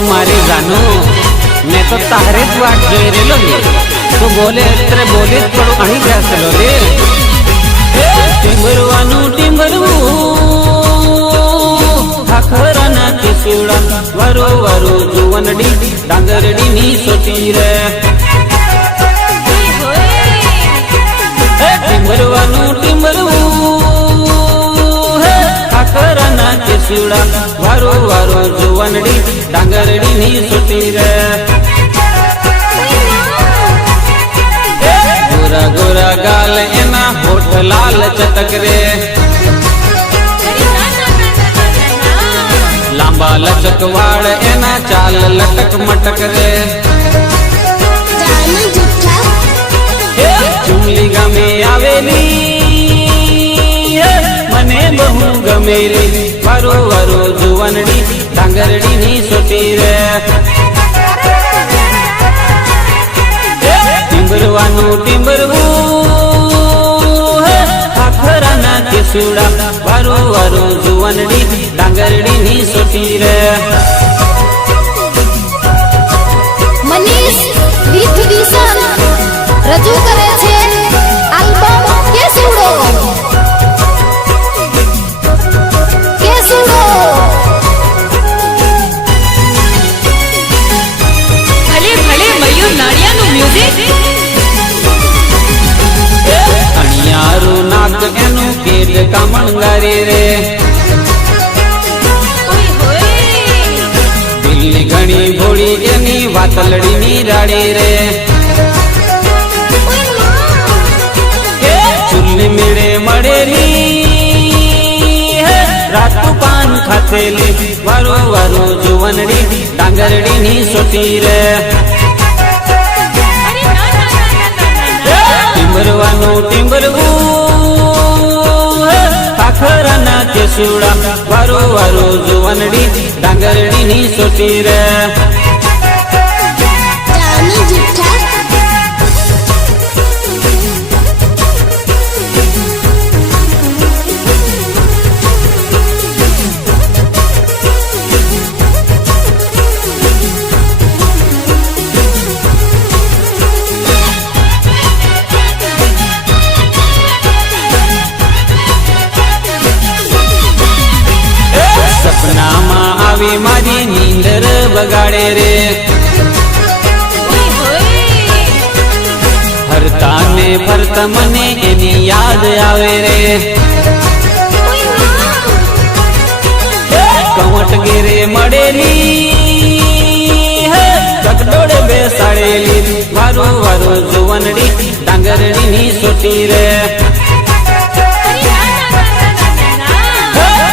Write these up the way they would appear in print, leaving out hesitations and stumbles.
मारी जानू मैं तो तारे ज वाट जोई रेलो ने तू बोले तेरे बोले पड़ो अही जासलो रे टिंबरवानू टिंबरवू खाखराना केसुड़ा वरो वरो जुवनडी डांगरडी नी सोटी रे टिंबरवानू टिंबरवू खाखराना केसुड़ा वरो वरो जुवनडी डांगरडी नी सोटी रे गोरा गोरा गाल एना होठ लाल चटक रे लांबा लचक वाड़ एना चाल लटक मटक रे चुमली गमे आवेली मने बहु गमेली वरो वरो जुवनडी डांगरडी नी सोटी रे टिंबरवानू टिंबरवू खाखराना केसुड़ा वरो वरो जुवनडी डांगरडी नी सोटी रे मनीष विधुविसन रजू करे छे आल्बम केसुड़ो केसुड़ो भले भले मयूर नाड़िया नु म्यूजिक अणियारू नाक एनु केट कामणगारी रे दिल्ली घणी भोड़ी एनी वातलड़ी नी राड़ी रे चुल्ली मेड़े मड़ेली रातू पान खातेली वरो वरो जुवनडी डांगरडी नी सोटी रे टिंबरवानू टिंबरवू खाखराना केसुड़ा वरो वरो जुवनडी डांगरडी नी सोटी रे सपना मां आवी मारी नींदर बगाड़े रे हरता ने फरत मने एनी याद आवे रे कवट गिरे मड़ेली चकडोड़े बेसाड़ेली वारो वारो जुवनडी डांगरडी नी सोटी रे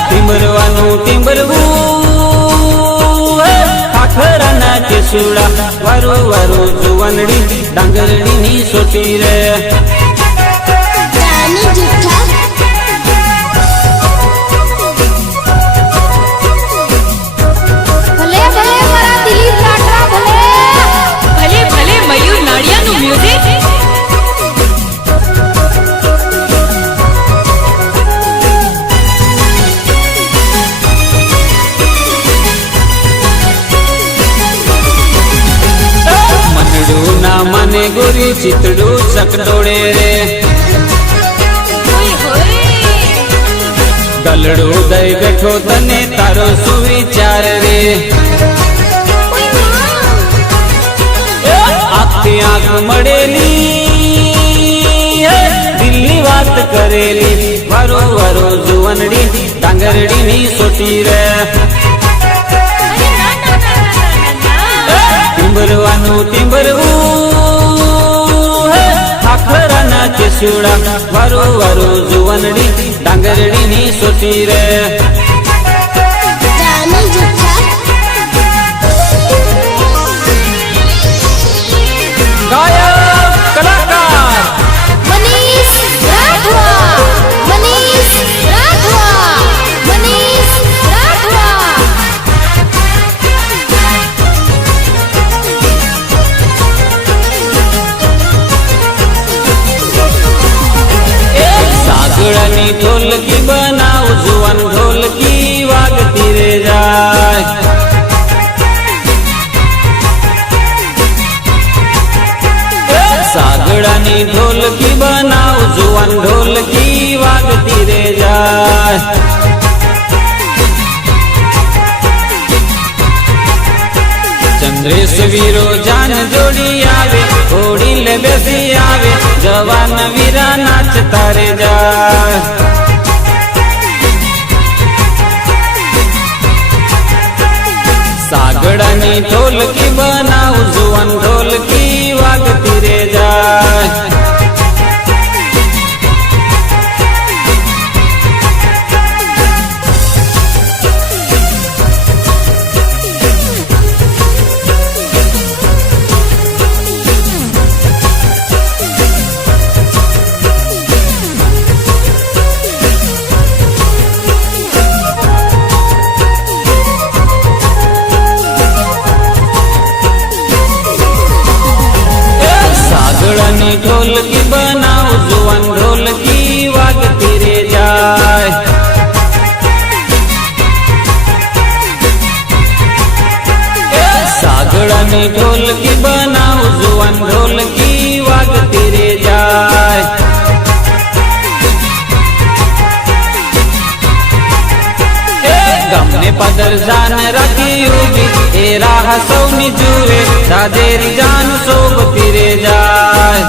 टिंबरवानू टिंबरवू खाखराना केसुड़ा वरो वरो जुवनडी डांगरडी नी सोटी रे भले भले मारा दिलीप लाटरा भले भले भले मयूर नाड़िया नु म्यूजिक ना मने गोरी चितड़ू चकडोड़े रे गलड़ो दई बैठो तने तारो सुविचार रे आखी आंख मड़ेली दिल्ली बात करेली वरो वरो जुवनडी डांगरडी नी सोटी रे टिंबरवानू टिंबरवू खाखराना केसुड़ा वरो वरो जुवनडी डांगरडी नी सोटी रे गायक कलाकार मनीष राठवा मनीष राठवा मनीष राठवा सागड़नी ढोलकी बनाओ जुवन ढोलकी રેસ વીરો જાન જોડી આવે, ઘોડી લે બેસી આવે, જવાન વીરા નાચતા રે જાય. સાગડાની ઢોલકી બનાવું, જુવાન ઢોલકી વાગતી રે જાય. સાગડાની ઢોલકી બનાવું, જુવાન ઢોલકી વાગતી રે જાય. સાગડાની ઢોલકી બનાવું, જુવાન ઢોલકી વાગતી રે જાય. ગમને પદર જાન રાખી ઉભી, એ રાહ સૌની જુએ, દાદેરી જાન શોભતી રે જાય.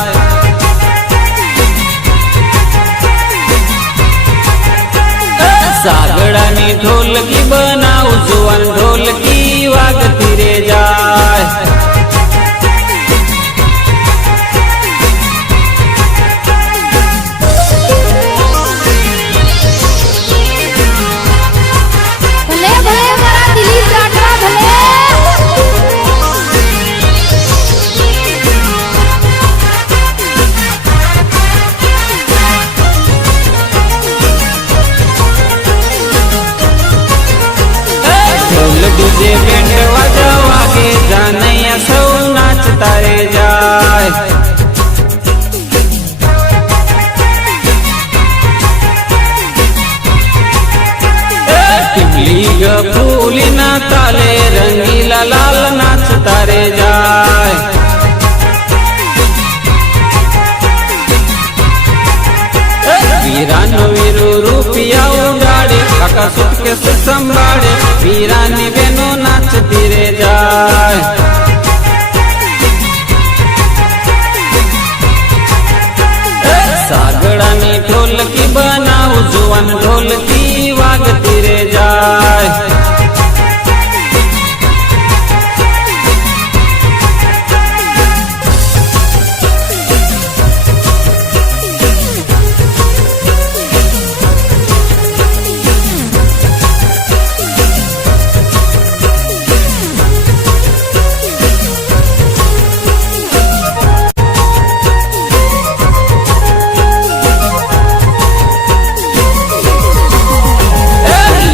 સાગડાની ઢોલકી બનાવું, જુવાન ઢોલકી વાગતી રે જાય. ભલે ભલે મારા દિલીપ રાઠવા ભલે. ઢોલ ડીજે બેન્ડ વાજા વાગે, જાનૈયા સૌ નાચતા રે જાય. ટીમલી ફૂલી ના તાલે, રંગીલા લાલ નાચતા રે જાય. વીરાનો વીરો રૂપિયા ઉડાડે, કાકા સુટકેસ સંભાળે, વીરાની બેનો નાચતી રે જાય. સાગડાની ઢોલકી બનાવું, જુવાન ઢોલકી વાગતી રે જાય.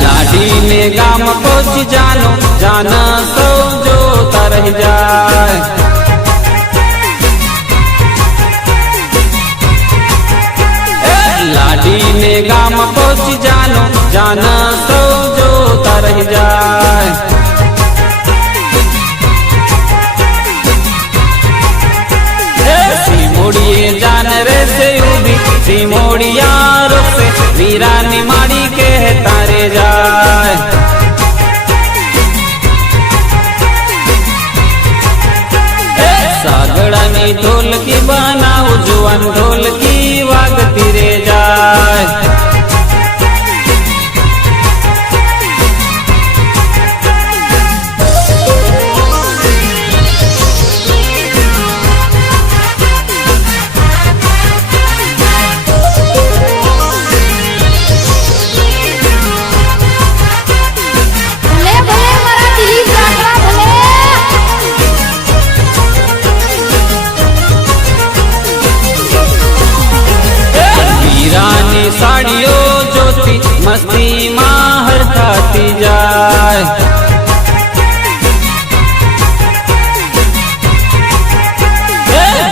લાડીને ગામ પહોંચી જાનો, જાન સૌ જોતા રહી જાય. લાડીને ગામ પહોંચી જાનો, જાન સૌ જોતા રહી જાય. સીમોડીએ જાન રહેશે ઉભી, સીમોડિયા રોકશે, વીરાની માડી કહેતા રે જાય. સાગડાની ઢોલકી બનાવું, જુવાન ઢોલકી વાગતી રે જાય. ભલે ભલે મારા દિલીપ રાઠવા ભલે. વીરાની સાડીઓ જોતી, મસ્તીમાં હરખાતી જાય.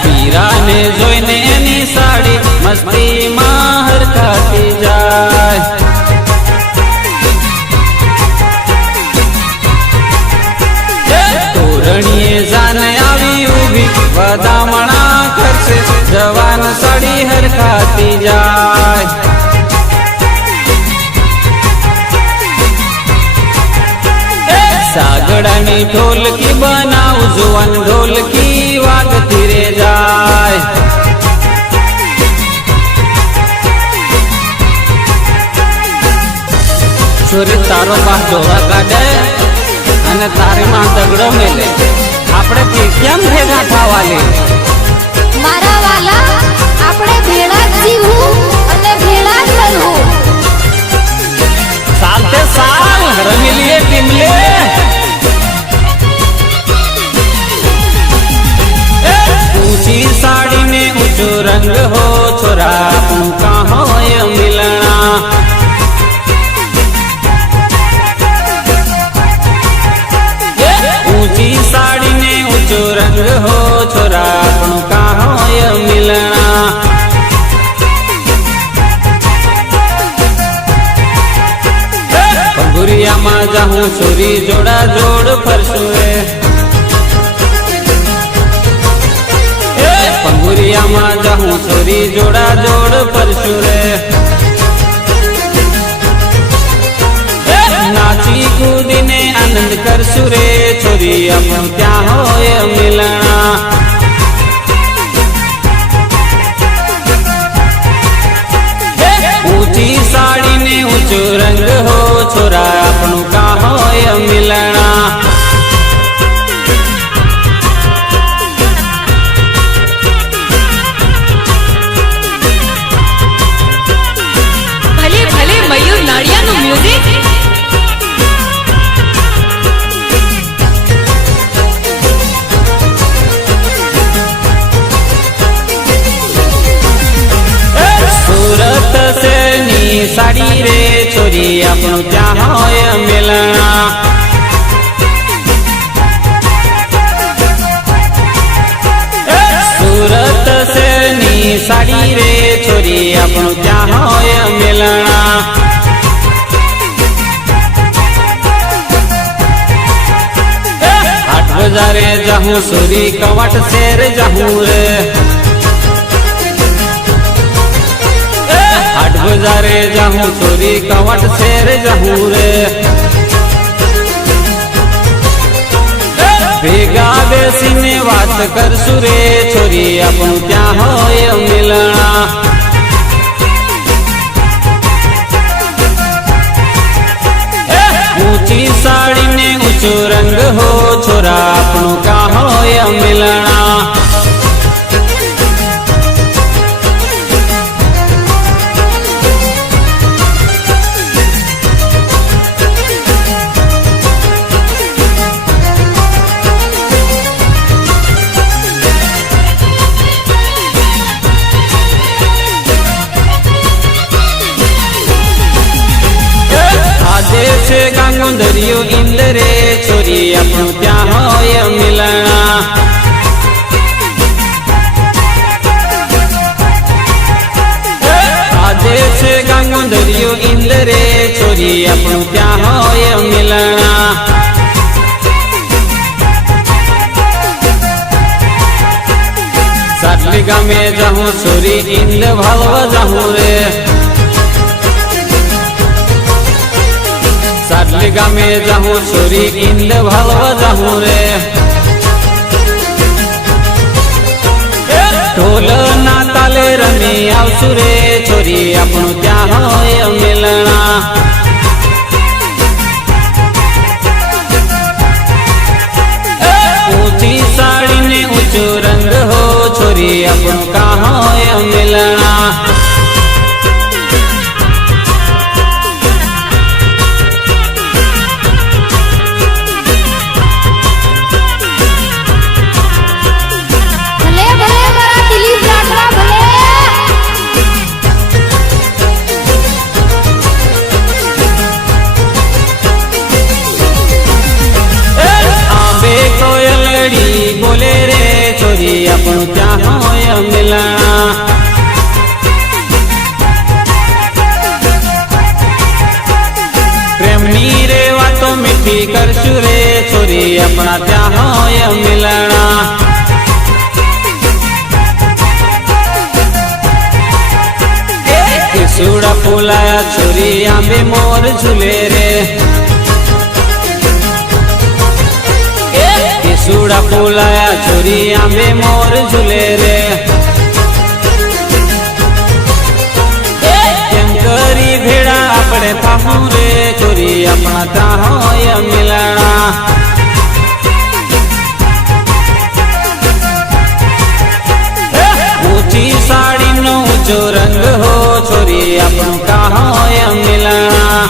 વીરાને જોઈને એની સાડી, મસ્તીમાં હરખાતી જાય. તોરણીએ જાન આવી ઉભી, વધામણા કરશે, જવાન સાડી હરખાતી જાય. સાગર વાગડાની ઢોલકી બનાવ જુવાન ઢોલકી વાગતી રે જાય. છોરી તારો બા ઢોળા કાઢે અને તારી માં દગડો મેલે, આપણે કેમ ભેગા થવા લે? મારા વાલા આપણે ભેળા જ જીવવું અને ભેળા જ મરવું. સાલતે સાલ રમી લીએ ટીમલે. ऊंची साड़ी में ऊंचो रंग हो छोरा का होय मिलना. ऊंची साड़ी में ऊंचो रंग हो छोरा का होय मिलना. पंगुरिया में जाऊं छोरी जोड़ा जोड़ फरसुए. पंगुरिया में जाऊं छोरी जोड़ा जोड़ परशुरे. नाची कूदीने आनंद करशु रे छोरी अपन क्या होय मिलना. ऊंची साड़ी ने ऊंचो रंग हो छोरा अपन का होय मिलना. ભલે ભલે મયુર નાળિયાનું મ્યુઝિક. सूरत से नी साड़ी रे छोरी अपन क्या होय मिलना. सूरत से नी साड़ी रे छोरी अपन क्या होय मिलना. हाट बाजारे जाऊं सूरी कवट शेर जाऊं रे. हाट बाजारे जाऊं छोरी कवट शेर जाऊं रे. भेगा बेसीने बात करशु रे छोरी अपन क्या होय मिलना. ऊंची साड़ी ने ऊंचो रंग हो छोरा अपन का होय मिलना. आदेश गंगो दरियो इंदरे छोरी अपन क्या होय मिलना. आदेश गंगो दरियो इंदरे छोरी अपन क्या होय मिलना. साटली गामे जाऊं छोरी इंद भालवा जाऊं रे. साटली गामे जाऊं छोरी इंद भालवा जाऊं रे. ढोल ना ताले रमी आवशु रे छोरी अपन क्या होय मिलना. ऊंची साड़ी ने ऊंचो रंग हो छोरी अपन का होय मिलना. ભલે ભલે મારા દિલીપ રાઠવા ભલે. आंबे कोयलड़ी बोले रे छोरी अपन क्या होय मिलना. प्रेमनी रे वातो मीठी करशु रे छोरी अपना क्या होय मिलना. सूड़ा फुलाया छोरी आंबे मोर झूले रे. સુડા ફૂલાયા છોરી આંબે મોર ઝૂલે રે કેમ કરી ભેળા આપણે થાહું રે છોરી આપણા ત્યાં હોય મિલાણા ઊંચી સાડીનો ઊંચો રંગ હો છોરી આપણું ત્યાં હોય મિલાણા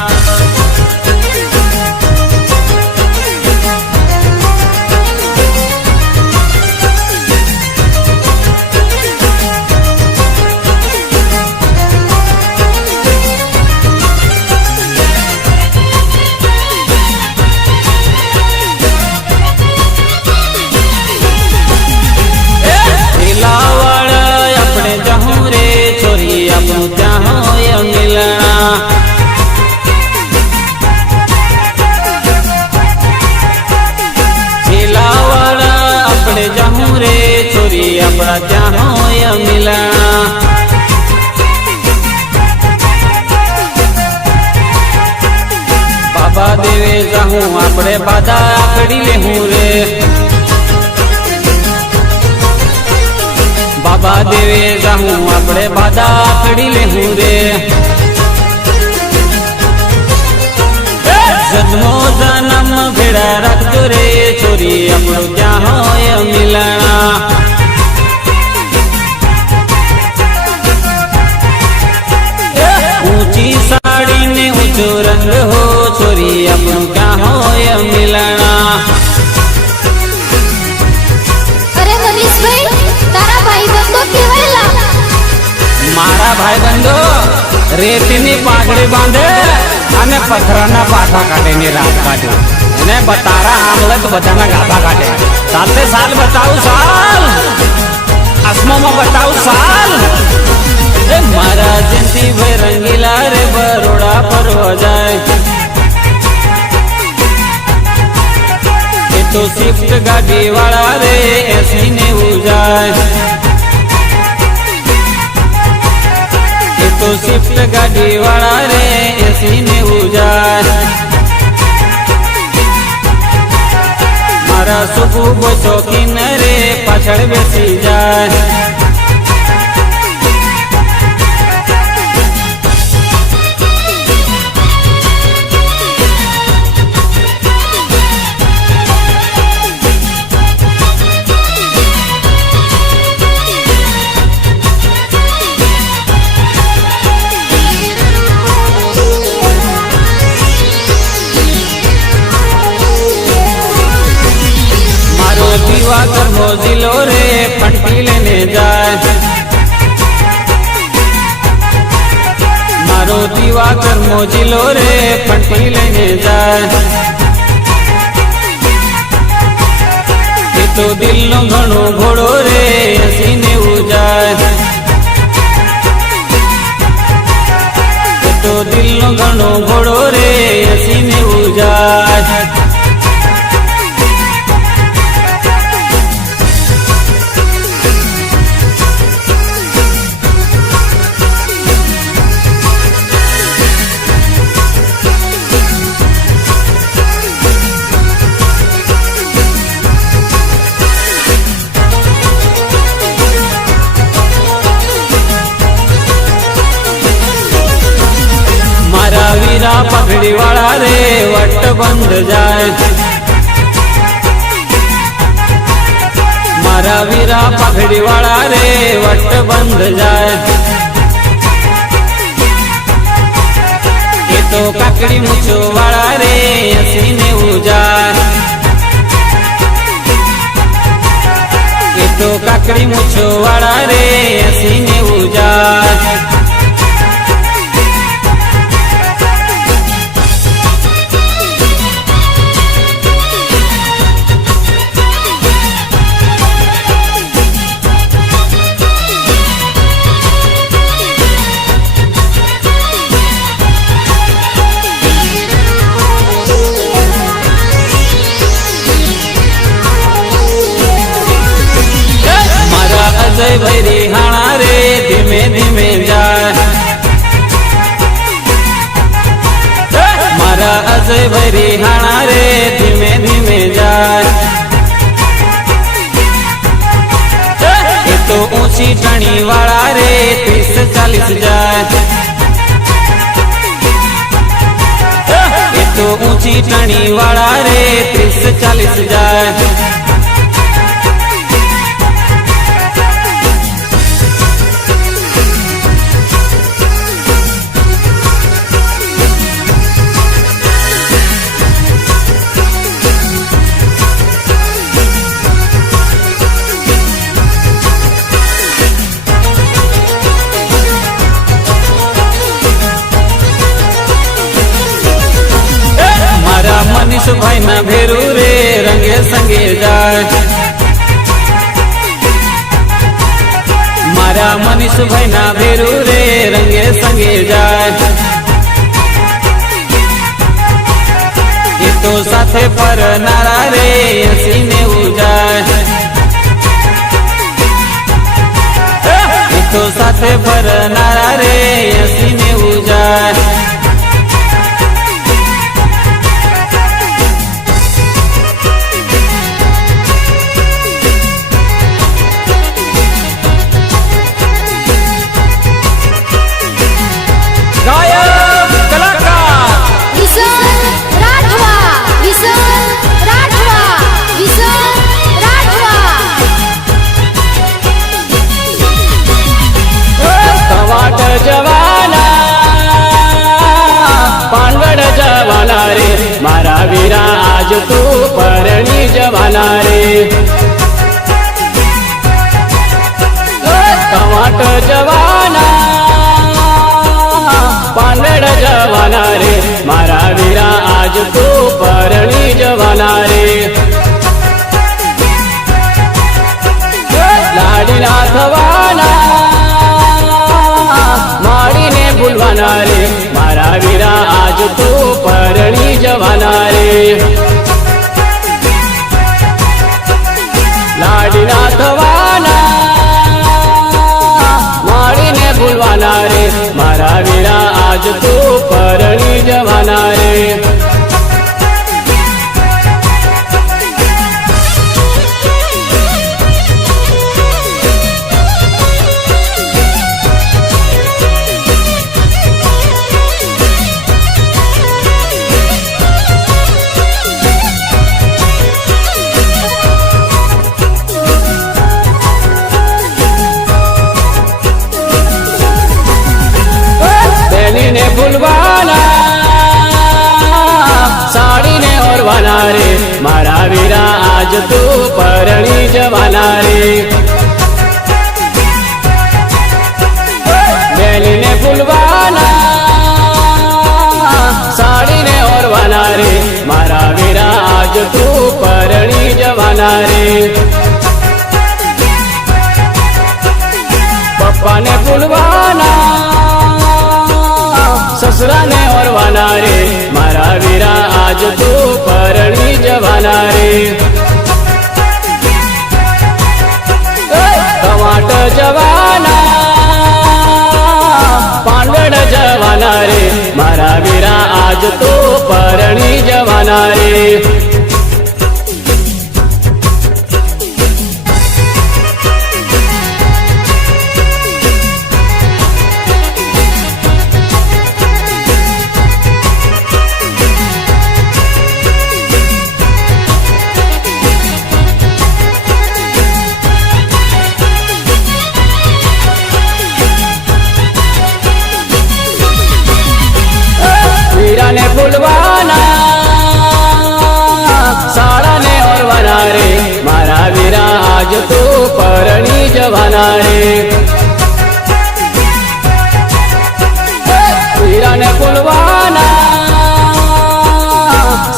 આપણા ત્યાં હોય મિલાણા બાબા દેવે જાહું આપણે બાધા આખડી લેહું રે બાબા દેવે જાહું આપણે બાધા આખડી લેહું રે જન્મો જન્મ ભેળા રાખજો રે છોરી આપણું ત્યાં હોય મિલાણા ઊંચી સાડી ને ઊંચો રંગ હો છોરી આપણું ક્યાં હોય મિલાણા અરે મનીષભાઈ તારા ભાઈબંધો કેવાયલા મારા ભાઈબંધો રેતીની પાઘડી બાંધે અને પથરાના પાઠા કાઢીને રાત કાઢે અને તારા આમલત બધાના ગાભા કાઢે સાથે સાલ બતાવું સાલ આસમામાં બતાવું સાલ મારા જયંતિ ભાઈ રંગીલા રે બરોડા ફરવા જાય એ તો સ્વિફ્ટ ગાડી વાળા રે 80-90 જાય એ તો સ્વિફ્ટ ગાડી વાળા રે 80-90 જાય મારા સુગુ બોય શોખીન રે પાછળ બેસી જાય મોજીલો રે ફંટી લઈને જાય મારો દીવાકર મોજીલો રે ફંટી લઈને જાય એ તો દિલનો ઘણો ઘોડો રે 80-90 જાય એ તો દિલનો ઘણો ઘોડો રે 80-90 જાય પગડી વાળા રે વટ બંધ જાય મારા વીરા પગડી વાળા રે વટ બંધ જાય એ તો કાકડી મૂછો વાળા રે 80-90 જાય એ તો કાકડી મૂછો વાળા રે 80-90 જાય અજય ભાઈ રિહાણા રે ધીમે ધીમે જાય મારા અજય ભાઈ રિહાણા રે ધીમે ધીમે જાય 40 જાય એ તો ઊંચી ટણી વાળા રે 30-40 જાય મનીષભાઈ ના ભેરું રે રંગે સંગે જાય મારા મનીષભાઈ ના ભેરું રે રંગે સંગે જાય એ તો સાથે પરનારા રે 80-90 જાય એ તો સાથે પરનારા રે 80-90 જાય મારા વીરા આજ તું પરણી જવાના રે કવાટ જવાના પાંડળ જવાના રે મારા વીરા આજ તું પરણી જવાના રે લાડીના થવાના માડીને ભૂલવાના રે મારા વીરા આજ તું પરણી જવાના રે લાડીના થવાના માડીને ભૂલવાના રે મારા વીરા આજ તું પરણી જવાના રે ને ભૂલવાના સાડીને ઓરવાના રે મારા વીરા આજ તું પરણી જવાના રે બેલીને ભૂલવાના સાડીને ઓરવાના રે મારા વીરા આજ તું પરણી જવાના રે પપ્પાને ભૂલવાના સસરાને ઓરવાના રે મારા વીરા આજ તું પરણી જવાના રે કવાટ જવાના પાંડળ જવાના રે મારા વીરા આજ તું પરણી જવાના રે વીરાને ભૂલવાના સાડાને ઓરવાના રે મારા વીરા આજ તું પરણી જવાના રે વીરાને ભૂલવાના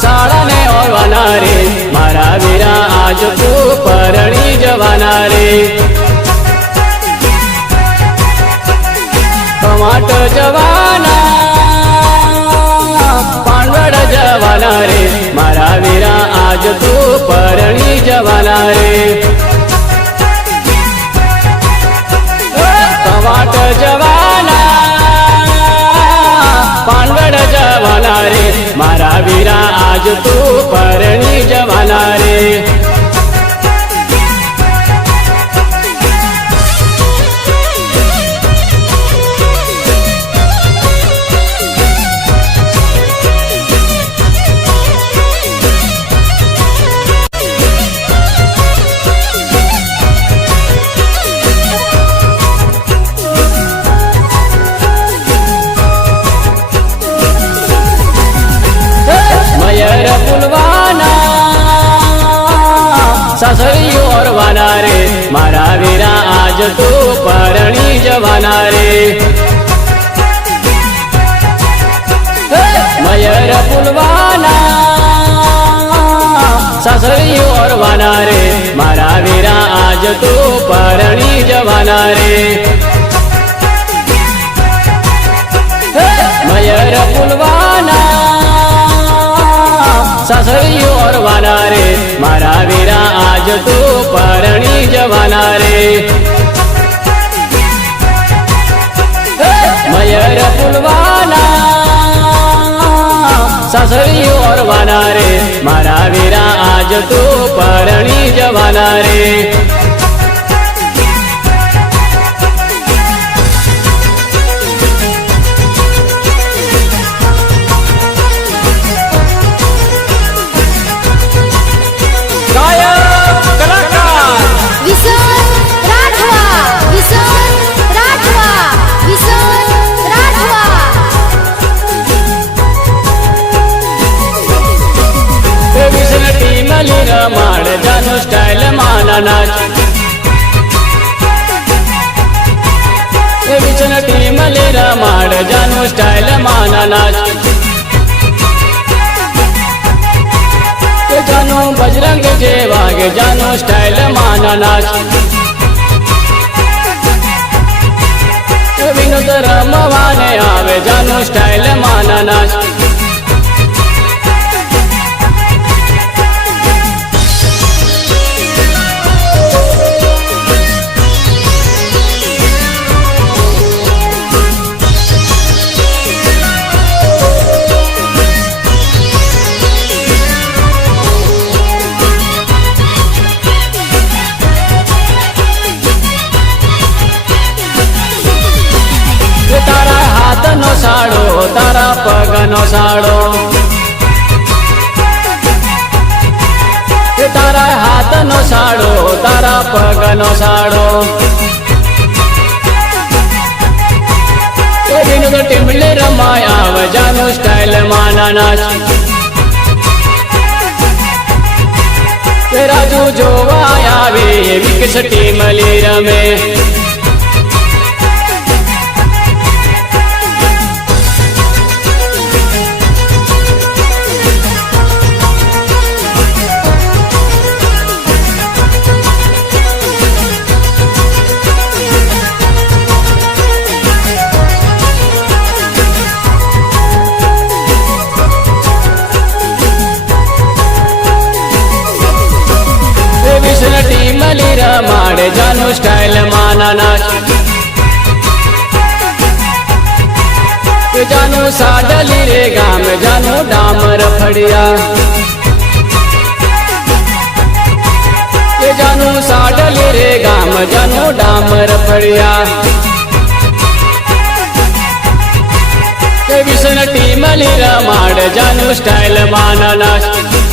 સાડાને ઓરવાના રે મારા વીરા આજ તું પરણી જવાના રે કવાટ જવાના પાંડળ જવાના રે મારા વીરા આજ તું પરણી જવાના રે કવાટ જવાના પાંડળ જવાના રે મારા વીરા આજ તું પરણી જવાના રે સાસરીઓ ઓરવાના રે મારા વીરા આજ તો પરણી જવાના રે મયર ફૂલવાના સાસરીઓ ઓરવાના રે મારા વીરા આજ તો પરણી જવાના રે મયર ફૂલવાના સાસરીઓ ઓરવાના રે મારા વીરા આજ તો પરણી જવાના રે મયર ફૂલવાના સાસરીઓ ઓરવાના રે મારા વીરા આજ તો પરણી જવાના રે વિસન રાઠવા વિસન રાઠવા વિસન રાઠવા વિસનટી મલી રમાડ જાનો સ્ટાઇલ માના નાચ વિસનટી મલી રમાડ જાનો સ્ટાઇલ માના નાચ જાનો બજરંગ જે વાગે જાનો સ્ટાઇલ માના નાચ વિનોદ રમવાને આવે જાનો સ્ટાઇલ માના નાચ તારા હાથનો સાડો તારા પગનો સાડો તારા હાથનો સાડો તારા પગનો સાડો વિનોદ ટીમલે રમાય આવે જાનો સ્ટાઇલ માના નાચ રાજુ જોવા આવે વિકસ ટીમલી રમે વિસનટી મલી રમાડે જાનો સ્ટાઇલ માના નાચ જાનો સાડલી રે ગામ જાનો ડામર ફળિયા જાનો સાડલી રે ગામ જાનો ડામર ફળિયા વિસનટી મલી રમાડે જાનો સ્ટાઇલ માના નાચ